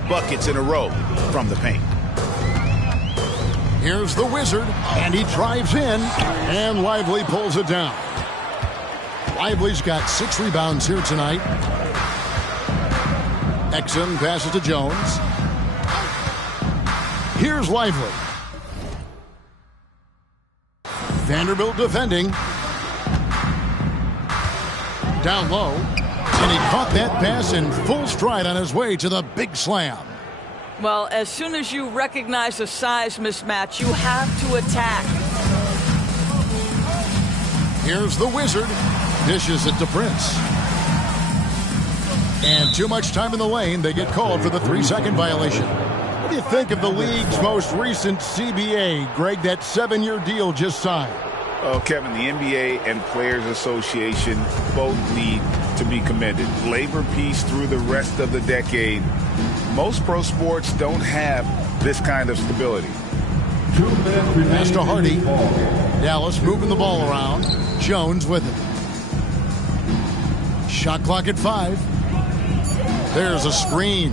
5 buckets in a row from the paint. Here's the Wizard, and he drives in, and Lively pulls it down. Lively's got 6 rebounds here tonight. Exum passes to Jones. Here's Lively. Vanderbilt defending. Down low. And he caught that pass in full stride on his way to the big slam. Well, as soon as you recognize a size mismatch, you have to attack. Here's the Wizard. Dishes it to Prince. And too much time in the lane. They get called for the 3-second violation. What do you think of the league's most recent CBA? Greg, that 7-year deal just signed. Oh, Kevin, the NBA and Players Association both need to be commended. Labor peace through the rest of the decade. Most pro sports don't have this kind of stability. Pass to Hardy. Dallas moving the ball around. Jones with it. Shot clock at 5. There's a screen.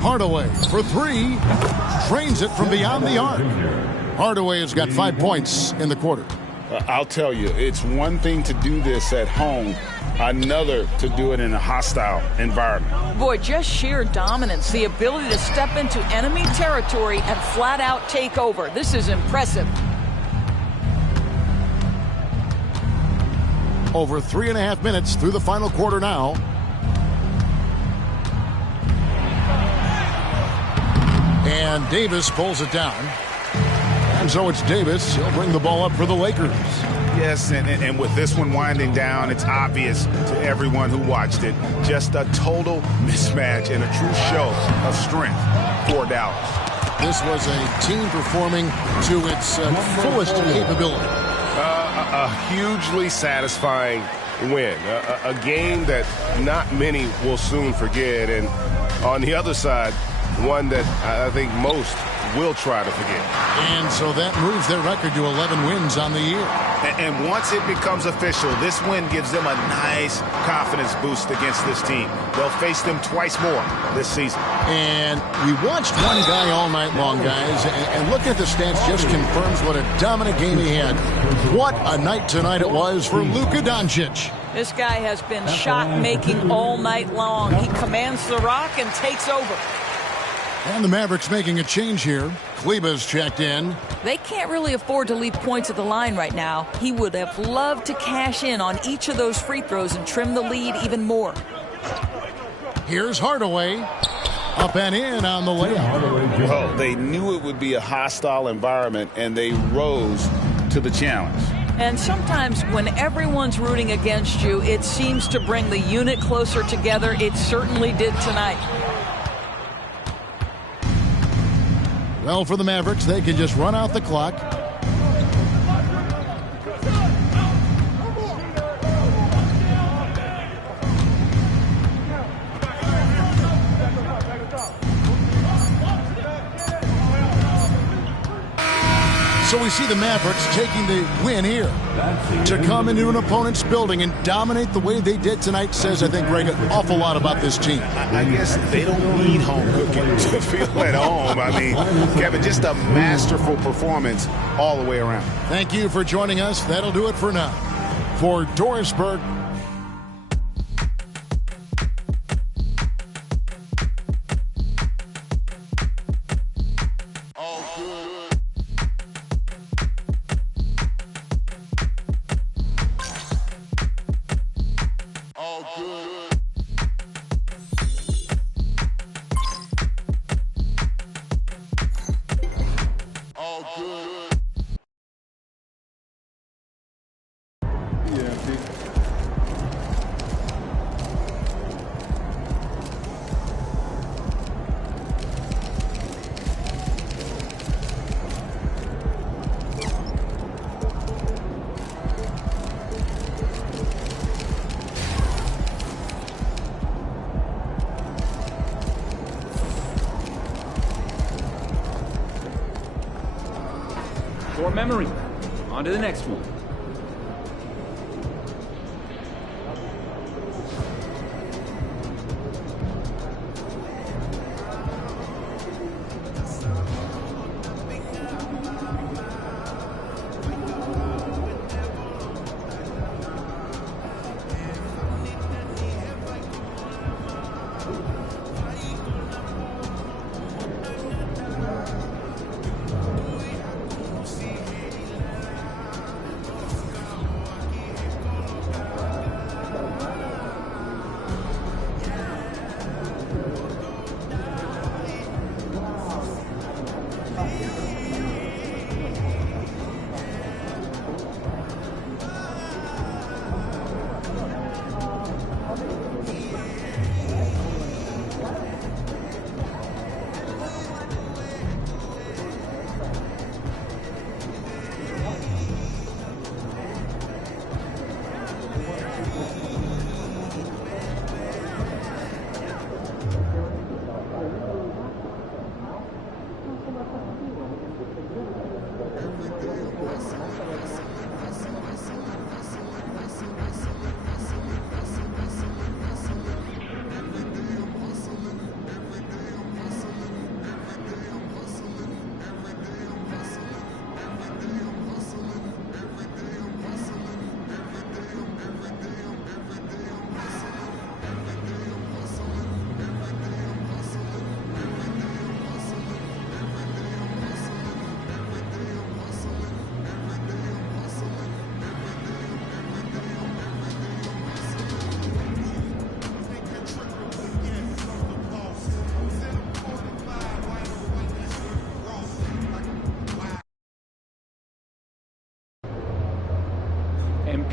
Hardaway for 3. Trains it from beyond the arc. Hardaway has got 5 points in the quarter. I'll tell you, it's one thing to do this at home, another to do it in a hostile environment. Boy, just sheer dominance, the ability to step into enemy territory and flat out take over. This is impressive. Over 3.5 minutes through the final quarter now. And Davis pulls it down. And so it's Davis. He'll bring the ball up for the Lakers. Yes, and with this one winding down, it's obvious to everyone who watched it. Just a total mismatch and a true show of strength for Dallas. This was a team performing to its fullest capability. A hugely satisfying win. A game that not many will soon forget. And on the other side, one that I think most will try to forget. And so that moves their record to 11 wins on the year. And once it becomes official, this win gives them a nice confidence boost against this team. They'll face them twice more this season. And we watched one guy all night long, guys, and looking at the stats just confirms what a dominant game he had. What a night tonight it was for Luka Doncic. This guy has been shot-making all night long. He commands the rock and takes over. And the Mavericks making a change here. Kleba's checked in. They can't really afford to leave points at the line right now. He would have loved to cash in on each of those free throws and trim the lead even more. Here's Hardaway. Up and in on the layup. Well, they knew it would be a hostile environment, and they rose to the challenge. And sometimes when everyone's rooting against you, it seems to bring the unit closer together. It certainly did tonight. Well, for the Mavericks, they can just run out the clock. So we see the Mavericks taking the win here. To come into an opponent's building and dominate the way they did tonight says, I think, Greg, an awful lot about this team. I guess they don't need home cooking to feel at home. I mean, Kevin, just a masterful performance all the way around. Thank you for joining us. That'll do it for now. For Dorisburg, For memory. On to the next one.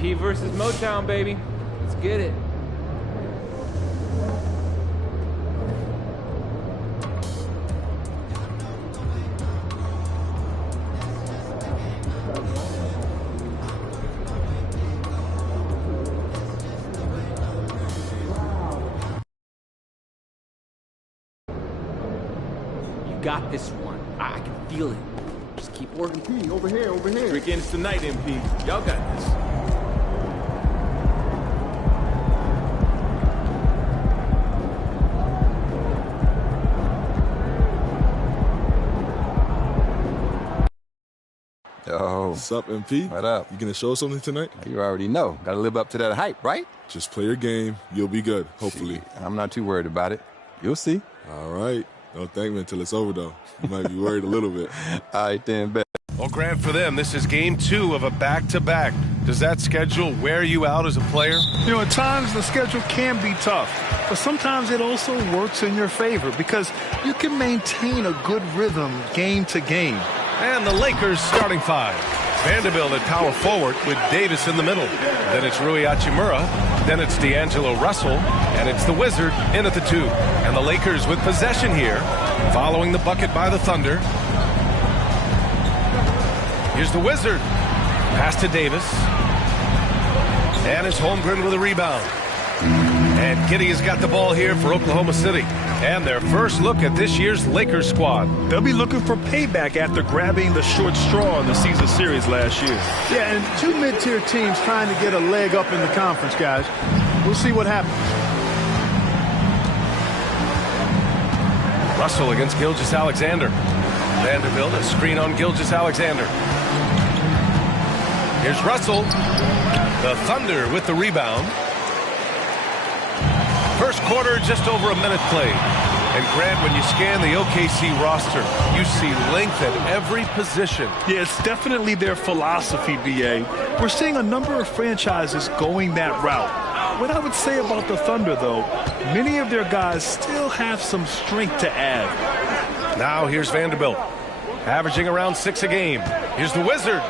Key versus Motown, baby. Let's get it. You got this one. I can feel it. Just keep working. MP, over here, over here. Weekends tonight, MP. Y'all got this. Yo. What's up, MP? What up? You gonna show us something tonight? You already know. Gotta live up to that hype, right? Just play your game. You'll be good, hopefully. Shit, I'm not too worried about it. You'll see. All right. Don't thank me until it's over, though. You might be worried a little bit. All right, then, bet. Well, Grant, for them, this is game 2 of a back-to-back. Does that schedule wear you out as a player? You know, at times the schedule can be tough, but sometimes it also works in your favor because you can maintain a good rhythm game to game. And the Lakers starting 5. Vanderbilt at power forward with Davis in the middle. Then it's Rui Hachimura. Then it's D'Angelo Russell. And it's the Wizard in at the 2. And the Lakers with possession here, following the bucket by the Thunder. Here's the Wizard. Pass to Davis. And it's Holmgren with a rebound. And Giddey has got the ball here for Oklahoma City. And their first look at this year's Lakers squad. They'll be looking for payback after grabbing the short straw in the season series last year. Yeah, and 2 mid-tier teams trying to get a leg up in the conference, guys. We'll see what happens. Russell against Gilgeous-Alexander. Vanderbilt, a screen on Gilgeous-Alexander. Here's Russell. The Thunder with the rebound. First quarter, just over a minute played. And Grant, when you scan the OKC roster, you see length at every position. Yeah, it's definitely their philosophy, B.A. We're seeing a number of franchises going that route. What I would say about the Thunder, though, many of their guys still have some strength to add. Now here's Vanderbilt, averaging around 6 a game. Here's the Wizard.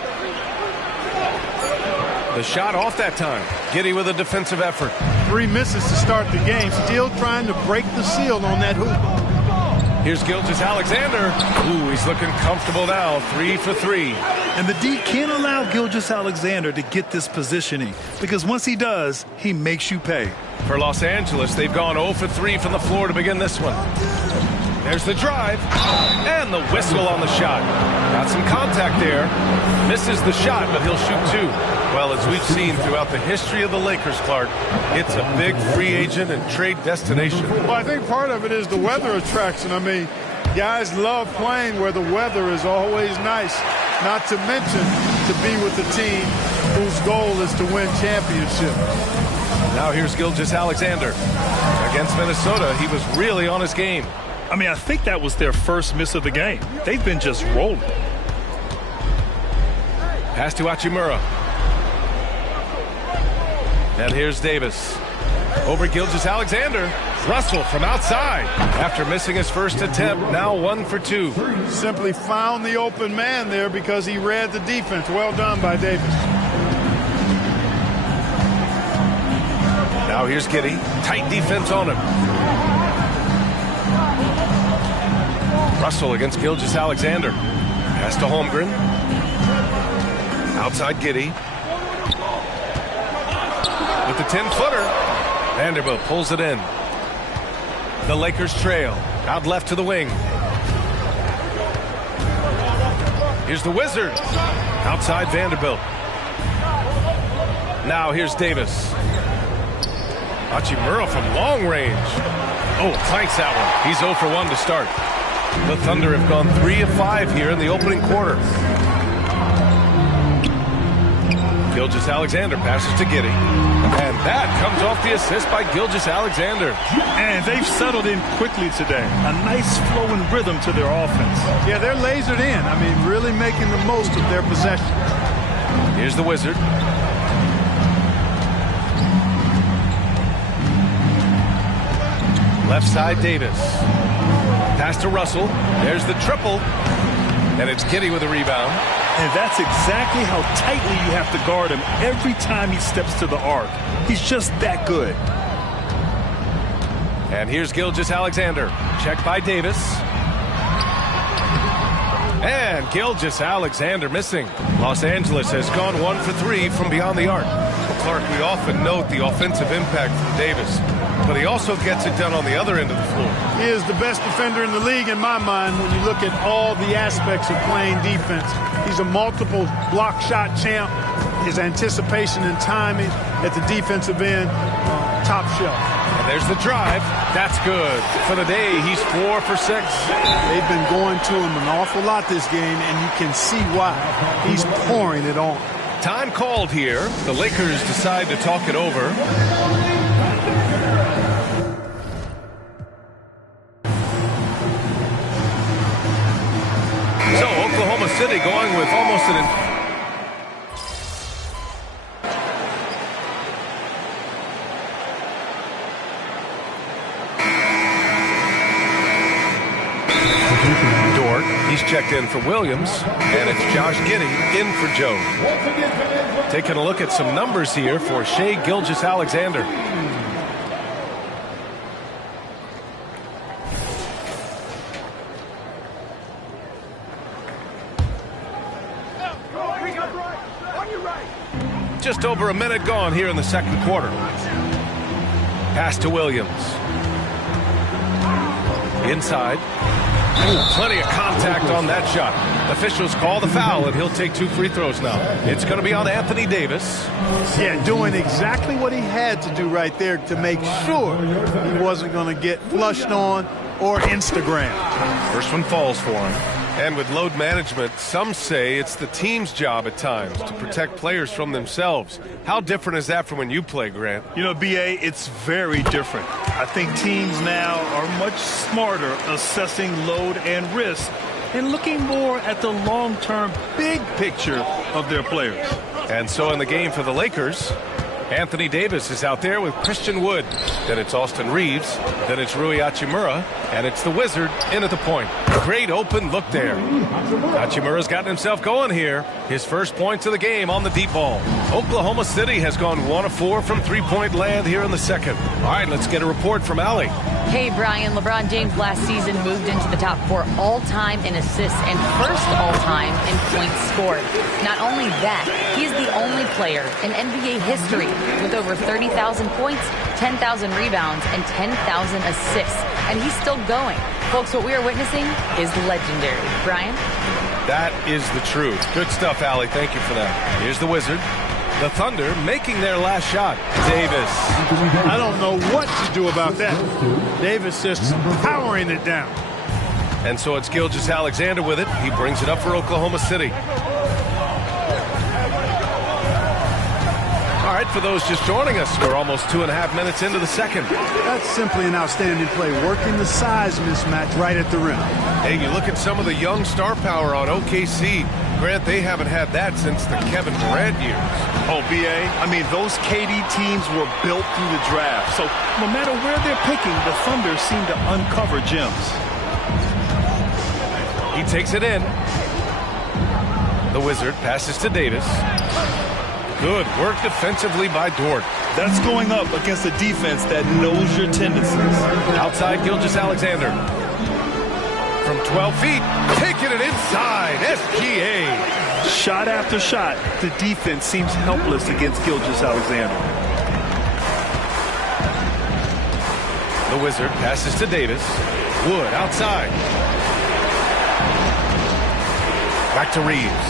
The shot off that time. Giddey with a defensive effort. 3 misses to start the game. Still trying to break the seal on that hoop. Here's Gilgeous-Alexander. Ooh, he's looking comfortable now. 3 for 3. And the D can't allow Gilgeous-Alexander to get this positioning because once he does, he makes you pay. For Los Angeles, they've gone 0 for 3 from the floor to begin this one. There's the drive, and the whistle on the shot. Got some contact there. Misses the shot, but he'll shoot 2. Well, as we've seen throughout the history of the Lakers, Clark, it's a big free agent and trade destination. Well, I think part of it is the weather attraction. I mean, guys love playing where the weather is always nice, not to mention to be with the team whose goal is to win championship. Now here's Gilgeous-Alexander. Against Minnesota, he was really on his game. I mean, I think that was their first miss of the game. They've been just rolling. Pass to Hachimura. And here's Davis. Over Gilgeous-Alexander. Russell from outside. After missing his first attempt, now 1 for 2. Simply found the open man there because he read the defense. Well done by Davis. Now here's Giddey. Tight defense on him. Russell against Gilgeous-Alexander. Pass to Holmgren. Outside Giddey. With the 10-footer. Vanderbilt pulls it in. The Lakers trail. Out left to the wing. Here's the Wizard. Outside Vanderbilt. Now here's Davis. Hachimura from long range. Oh, clanks that one. He's 0 for 1 to start. The Thunder have gone 3 of 5 here in the opening quarter. Gilgeous-Alexander passes to Giddey. And that comes off the assist by Gilgeous-Alexander. And they've settled in quickly today. A nice flowing rhythm to their offense. Yeah, they're lasered in. I mean, really making the most of their possession. Here's the Wizard. Left side, Davis. Pass to Russell. There's the triple. And it's Giddey with a rebound. And that's exactly how tightly you have to guard him every time he steps to the arc. He's just that good. And here's Gilgeous-Alexander. Checked by Davis. And Gilgeous-Alexander missing. Los Angeles has gone 1 for 3 from beyond the arc. Well, Clark, we often note the offensive impact from Davis, but he also gets it done on the other end of the floor. He is the best defender in the league in my mind when you look at all the aspects of playing defense. He's a multiple block shot champ. His anticipation and timing at the defensive end, top shelf. And there's the drive. That's good. For the day, he's 4 for 6. They've been going to him an awful lot this game, and you can see why. He's pouring it on. Time called here. The Lakers decide to talk it over. So Oklahoma City going with almost an... He's checked in for Williams, and it's Josh Giddey in for Joe. Taking a look at some numbers here for Shai Gilgeous-Alexander. Just over a minute gone here in the second quarter. Pass to Williams. Inside. Ooh, plenty of contact on that shot. Officials call the foul, and he'll take 2 free throws now. It's going to be on Anthony Davis. Yeah, doing exactly what he had to do right there to make sure he wasn't going to get flushed on or Instagram. First one falls for him. And with load management, some say it's the team's job at times to protect players from themselves. How different is that from when you play, Grant? You know, B.A., it's very different. I think teams now are much smarter assessing load and risk and looking more at the long-term big picture of their players. And so in the game for the Lakers, Anthony Davis is out there with Christian Wood. Then it's Austin Reeves. Then it's Rui Hachimura. And it's the Wizard in at the point. Great open look there. Hachimura's gotten himself going here. His first points of the game on the deep ball. Oklahoma City has gone 1 of 4 from three-point land here in the second. All right, let's get a report from Allie. Hey, Brian. LeBron James last season moved into the top 4 all-time in assists and first all-time in points scored. Not only that, he is the only player in NBA history with over 30,000 points, 10,000 rebounds, and 10,000 assists. And he's still going. Folks, what we are witnessing is legendary. Brian? That is the truth. Good stuff, Allie. Thank you for that. Here's the Wizard. The Thunder making their last shot. Davis. I don't know what to do about that. Davis just powering it down. And so it's Gilgeous-Alexander with it. He brings it up for Oklahoma City. All right, for those just joining us, we're almost 2.5 minutes into the second. That's simply an outstanding play, working the size mismatch right at the rim. Hey, you look at some of the young star power on OKC. Grant, they haven't had that since the Kevin Durant years. Oh, B.A., I mean, those KD teams were built through the draft. So no matter where they're picking, the Thunder seem to uncover gems. He takes it in. The Wizard passes to Davis. Good work defensively by Dort. That's going up against a defense that knows your tendencies. Outside Gilgeous-Alexander. From 12 feet, taking it inside. SGA. Shot after shot, the defense seems helpless against Gilgeous-Alexander. The Wizard passes to Davis. Wood outside. Back to Reeves.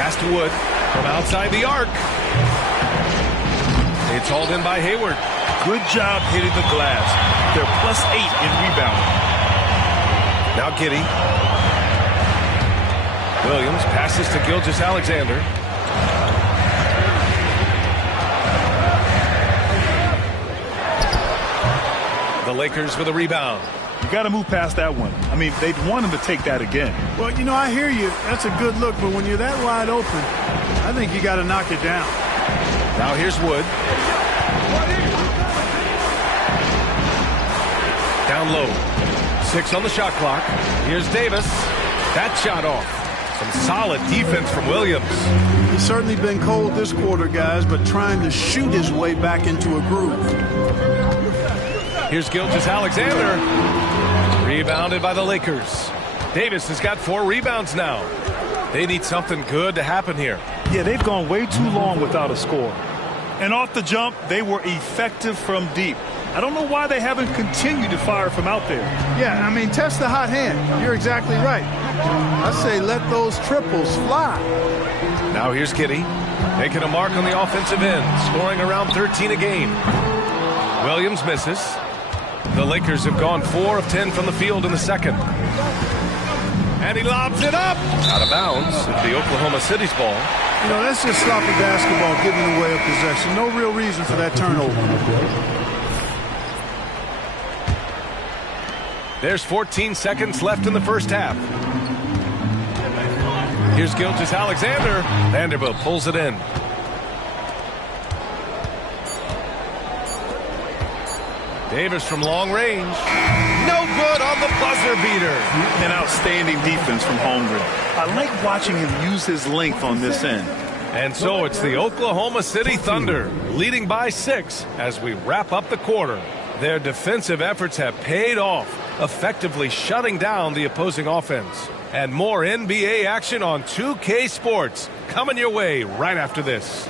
Pass to Wood from outside the arc. It's hauled in by Hayward. Good job hitting the glass. They're +8 in rebounding. Now Giddey. Williams passes to Gilgeous-Alexander. The Lakers with a rebound. You got to move past that one. I mean, they'd want him to take that again. Well, you know, I hear you. That's a good look, but when you're that wide open, I think you got to knock it down. Now here's Wood. Down low. 6 on the shot clock. Here's Davis. That shot off. Some solid defense from Williams. He's certainly been cold this quarter, guys, but trying to shoot his way back into a groove. Here's Gilgeous-Alexander. Rebounded by the Lakers. Davis has got 4 rebounds now. They need something good to happen here. Yeah, they've gone way too long without a score. And off the jump, they were effective from deep. I don't know why they haven't continued to fire from out there. Yeah, I mean, test the hot hand. You're exactly right. I say let those triples fly. Now here's Giddey, making a mark on the offensive end, scoring around 13 a game. Williams misses. The Lakers have gone 4 of 10 from the field in the second. And he lobs it up. Out of bounds. It'll be Oklahoma City's ball. You know, that's just sloppy basketball, giving away a possession. No real reason for that turnover. There's 14 seconds left in the first half. Here's Gilgeous-Alexander. Vanderbilt pulls it in. Davis from long range. No good on the buzzer beater. An outstanding defense from Holmgren. I like watching him use his length on this end. And so it's the Oklahoma City Thunder leading by 6 as we wrap up the quarter. Their defensive efforts have paid off, effectively shutting down the opposing offense. And more NBA action on 2K Sports coming your way right after this.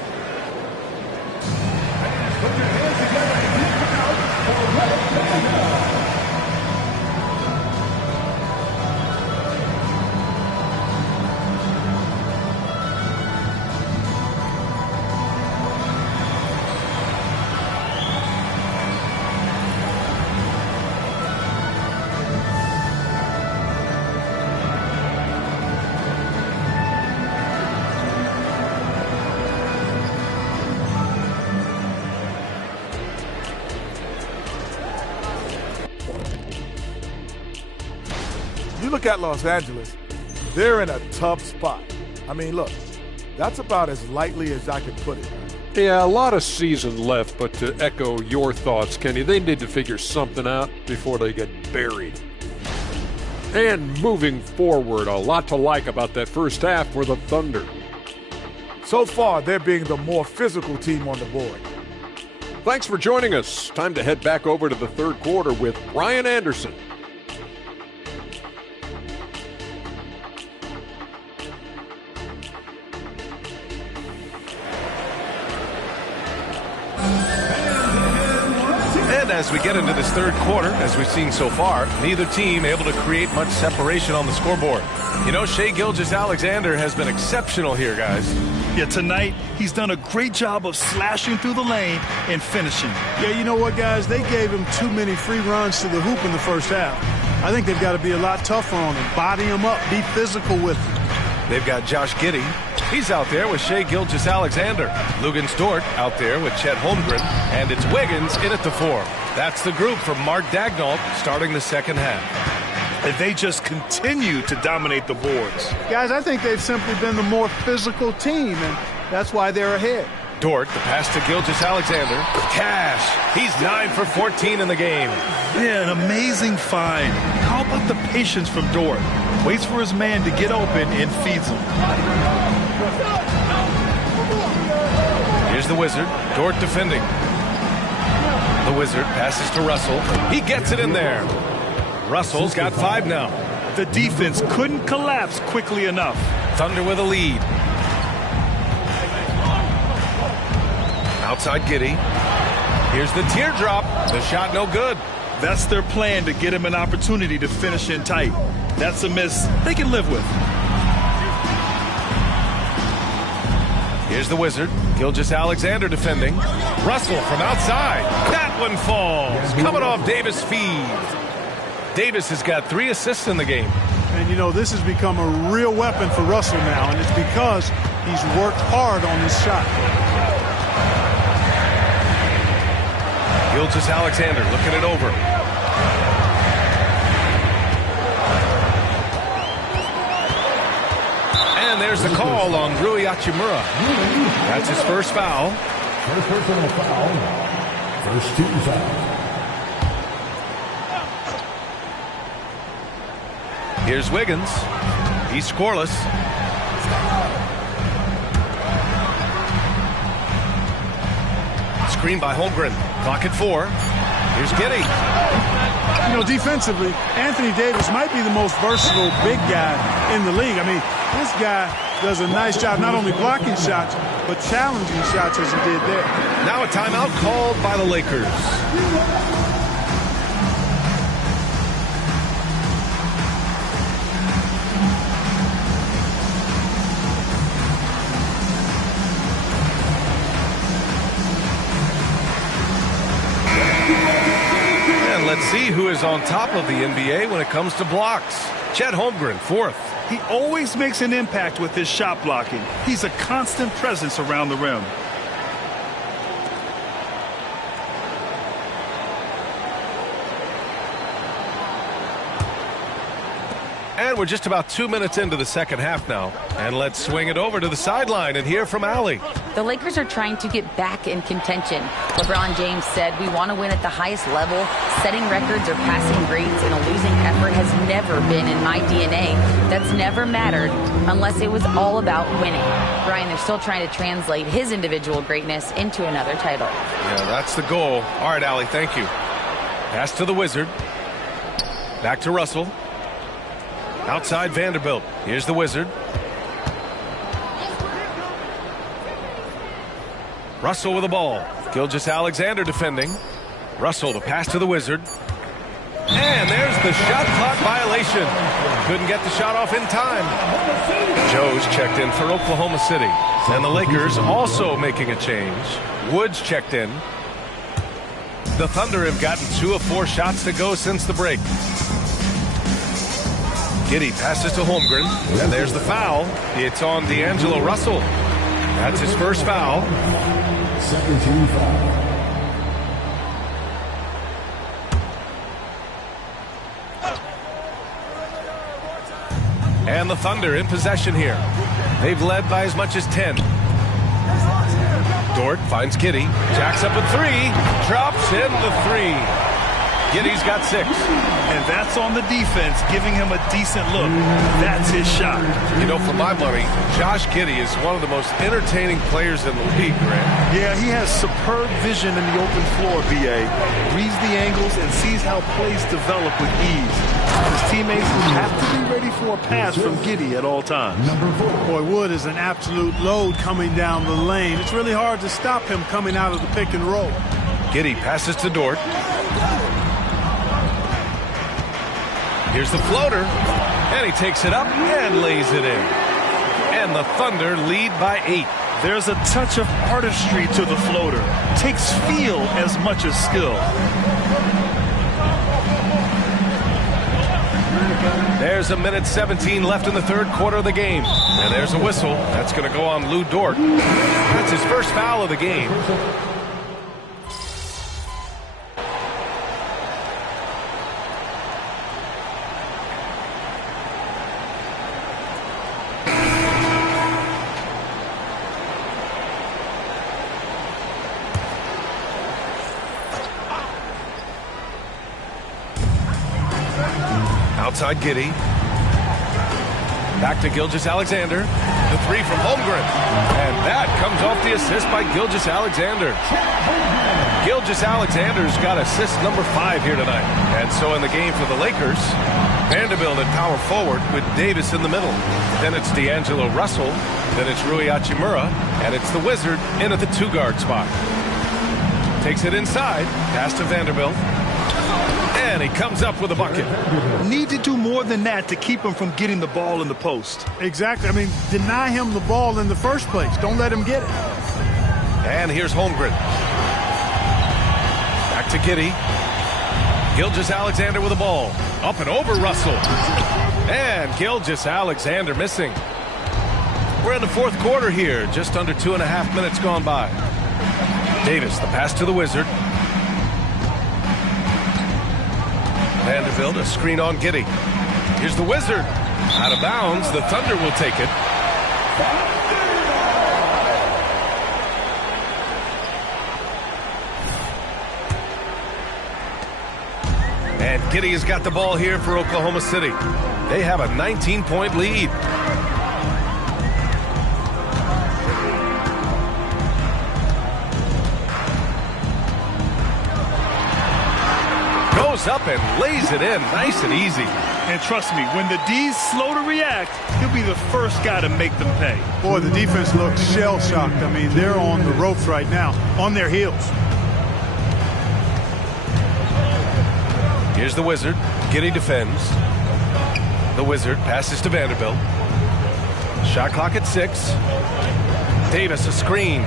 Look at Los Angeles, they're in a tough spot. I mean, look, that's about as lightly as I can put it. Yeah, a lot of season left, but to echo your thoughts, Kenny, they need to figure something out before they get buried. And moving forward, a lot to like about that first half for the Thunder. So far, they're being the more physical team on the board. Thanks for joining us. Time to head back over to the third quarter with Brian Anderson. As we get into this third quarter, as we've seen so far, neither team able to create much separation on the scoreboard. You know, Shai Gilgeous-Alexander has been exceptional here, guys. Yeah, tonight he's done a great job of slashing through the lane and finishing. Yeah, you know what, guys? They gave him too many free runs to the hoop in the first half. I think they've got to be a lot tougher on him. Body him up. Be physical with him. They've got Josh Giddey. He's out there with Shai Gilgeous-Alexander. Luguentz Dort out there with Chet Holmgren. And it's Wiggins in at the 4. That's the group from Mark Daigneault starting the second half. And they just continue to dominate the boards. Guys, I think they've simply been the more physical team, and that's why they're ahead. Dort, the pass to Gilgeous-Alexander. Cash. He's 9 for 14 in the game. Yeah, an amazing find. How about the patience from Dort? Waits for his man to get open and feeds him. Here's the Wizard. Dort defending. The Wizard passes to Russell. He gets it in there. Russell's got 5 now. The defense couldn't collapse quickly enough. Thunder with a lead. Outside Giddey. Here's the teardrop. The shot no good. That's their plan, to get him an opportunity to finish in tight. That's a miss they can live with. Here's the Wizard. Gilgeous-Alexander defending. Russell from outside. That one falls. Coming off Davis' feed. Davis has got 3 assists in the game. And, you know, this has become a real weapon for Russell now, and it's because he's worked hard on this shot. Gilgeous-Alexander looking it over. And there's the call on Rui Hachimura. That's his first foul. First personal foul. First team foul. Here's Wiggins. He's scoreless. Screen by Holmgren. Clock at 4. Here's Giddey. You know, defensively, Anthony Davis might be the most versatile big guy in the league. I mean, this guy does a nice job not only blocking shots, but challenging shots as he did there. Now a timeout called by the Lakers. Let's see who is on top of the NBA when it comes to blocks. Chet Holmgren, 4th. He always makes an impact with his shot blocking. He's a constant presence around the rim. And we're just about 2 minutes into the second half now. And let's swing it over to the sideline and hear from Allie. The Lakers are trying to get back in contention. LeBron James said, "We want to win at the highest level. Setting records or passing grades in a losing effort has never been in my DNA. That's never mattered unless it was all about winning." Brian, they're still trying to translate his individual greatness into another title. Yeah, that's the goal. All right, Allie, thank you. Pass to the Wizard. Back to Russell. Outside Vanderbilt. Here's the Wizard. Russell with the ball. Gilgeous-Alexander defending. Russell to pass to the Wizard. And there's the shot clock violation. Couldn't get the shot off in time. Joe's checked in for Oklahoma City. And the Lakers also making a change. Woods checked in. The Thunder have gotten 2 of 4 shots to go since the break. Giddey passes to Holmgren, and there's the foul. It's on D'Angelo Russell. That's his first foul. Second team foul. And the Thunder in possession here. They've led by as much as 10. Dort finds Giddey, jacks up a 3, drops in the 3. Giddey's got 6. And that's on the defense, giving him a decent look. That's his shot. You know, for my money, Josh Giddey is one of the most entertaining players in the league, Grant. Yeah, he has superb vision in the open floor, B.A. Reads the angles and sees how plays develop with ease. His teammates have to be ready for a pass from Giddey at all times. Boy, Wood is an absolute load coming down the lane. It's really hard to stop him coming out of the pick and roll. Giddey passes to Dort. Here's the floater, and he takes it up and lays it in. And the Thunder lead by 8. There's a touch of artistry to the floater. Takes feel as much as skill. There's a minute 17 left in the third quarter of the game. And there's a whistle. That's going to go on Lou Dort. That's his first foul of the game. Outside Giddey. Back to Gilgeous-Alexander. The 3 from Holmgren. And that comes off the assist by Gilgeous-Alexander. Gilgeous-Alexander's got assist number 5 here tonight. And so in the game for the Lakers, Vanderbilt at power forward with Davis in the middle. Then it's D'Angelo Russell. Then it's Rui Hachimura. And it's the Wizard in at the 2-guard spot. Takes it inside. Pass to Vanderbilt. And he comes up with a bucket. Need to do more than that to keep him from getting the ball in the post. Exactly. I mean, deny him the ball in the first place. Don't let him get it. And here's Holmgren. Back to Giddey. Gilgeous-Alexander with the ball. Up and over Russell. And Gilgeous-Alexander missing. We're in the fourth quarter here. Just under 2.5 minutes gone by. Davis, the pass to the Wizard. Vanderbilt, a screen on Giddey. Here's the Wizard. Out of bounds. The Thunder will take it. And Giddey has got the ball here for Oklahoma City. They have a 19-point lead. goes up and lays it in nice and easy. And trust me, when the D's slow to react, he'll be the first guy to make them pay. Boy, the defense looks shell-shocked. I mean, they're on the ropes right now, on their heels. Here's the Wizard. Giddy defends. The Wizard passes to Vanderbilt. Shot clock at 6. Davis a screen.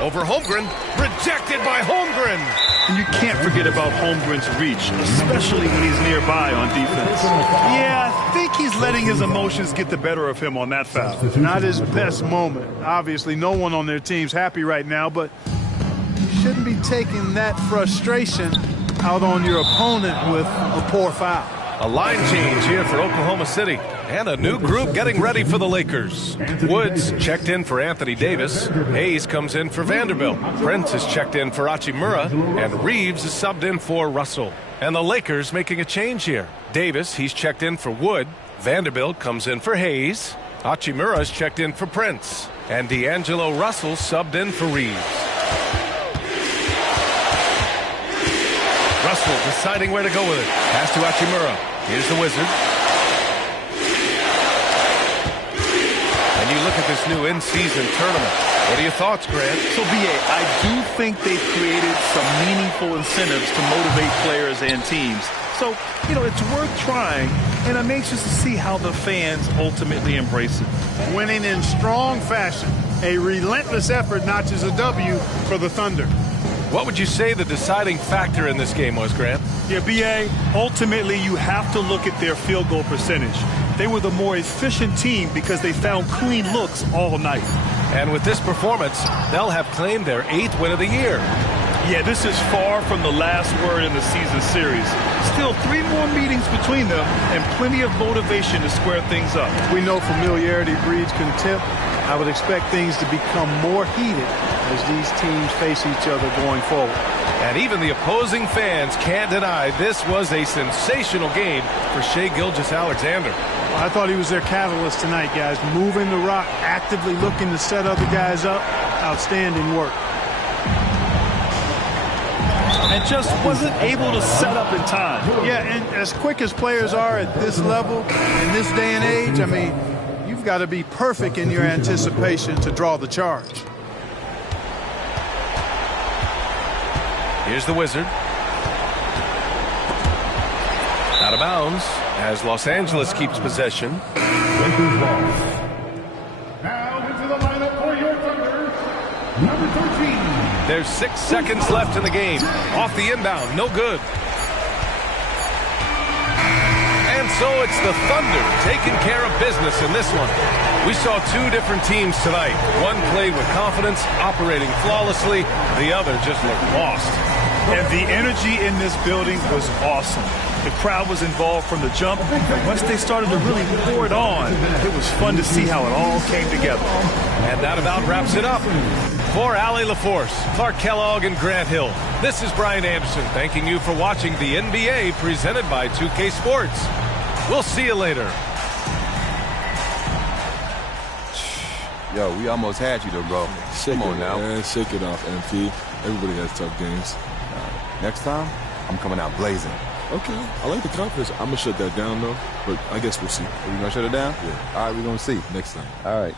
Over Holmgren. Rejected by Holmgren. And you can't forget about Holmgren's reach, especially when he's nearby on defense. Yeah, I think he's letting his emotions get the better of him on that foul. Not his best moment. Obviously, no one on their team's happy right now, but you shouldn't be taking that frustration out on your opponent with a poor foul. A line change here for Oklahoma City. And a new group getting ready for the Lakers. Woods checked in for Anthony Davis. Hayes comes in for Vanderbilt. Prince is checked in for Hachimura. And Reeves is subbed in for Russell. And the Lakers making a change here. Davis, he's checked in for Wood. Vanderbilt comes in for Hayes. Hachimura is checked in for Prince. And D'Angelo Russell subbed in for Reeves. Russell deciding where to go with it. Pass to Hachimura. Here's the Wizard. And you look at this new in-season tournament. What are your thoughts, Grant? So, B.A., I do think they've created some meaningful incentives to motivate players and teams. So, it's worth trying, and I'm anxious to see how the fans ultimately embrace it. Winning in strong fashion. A relentless effort notches a W for the Thunder. What would you say the deciding factor in this game was, Grant? Yeah, B.A., ultimately you have to look at their field goal percentage. They were the more efficient team because they found clean looks all night. And with this performance, they'll have claimed their 8th win of the year. Yeah, this is far from the last word in the season series. Still 3 more meetings between them and plenty of motivation to square things up. We know familiarity breeds contempt. I would expect things to become more heated as these teams face each other going forward. And even the opposing fans can't deny this was a sensational game for Shai Gilgeous-Alexander. Well, I thought he was their catalyst tonight, guys. Moving the rock, actively looking to set other guys up. Outstanding work. And just wasn't able to set up in time. Yeah, and as quick as players are at this level, in this day and age, I mean, you've got to be perfect in your anticipation to draw the charge. Here's the Wizard. Out of bounds as Los Angeles keeps possession. Lakers ball. Now into the lineup for your Thunder, number 13. There's 6 seconds left in the game. Off the inbound, no good. And so it's the Thunder taking care of business in this one. We saw 2 different teams tonight. One played with confidence, operating flawlessly. The other just looked lost. And the energy in this building was awesome. The crowd was involved from the jump. And once they started to really pour it on, it was fun to see how it all came together. And that about wraps it up. For Allie LaForce, Clark Kellogg, and Grant Hill, this is Brian Anderson thanking you for watching the NBA presented by 2K Sports. We'll see you later. Yo, we almost had you though, bro. Come on now. Man, shake it off, MP. Everybody has tough games. Next time, I'm coming out blazing. Okay, I like the confidence. I'm going to shut that down, though, but I guess we'll see. Are you going to shut it down? Yeah. All right, we're going to see. Next time. All right.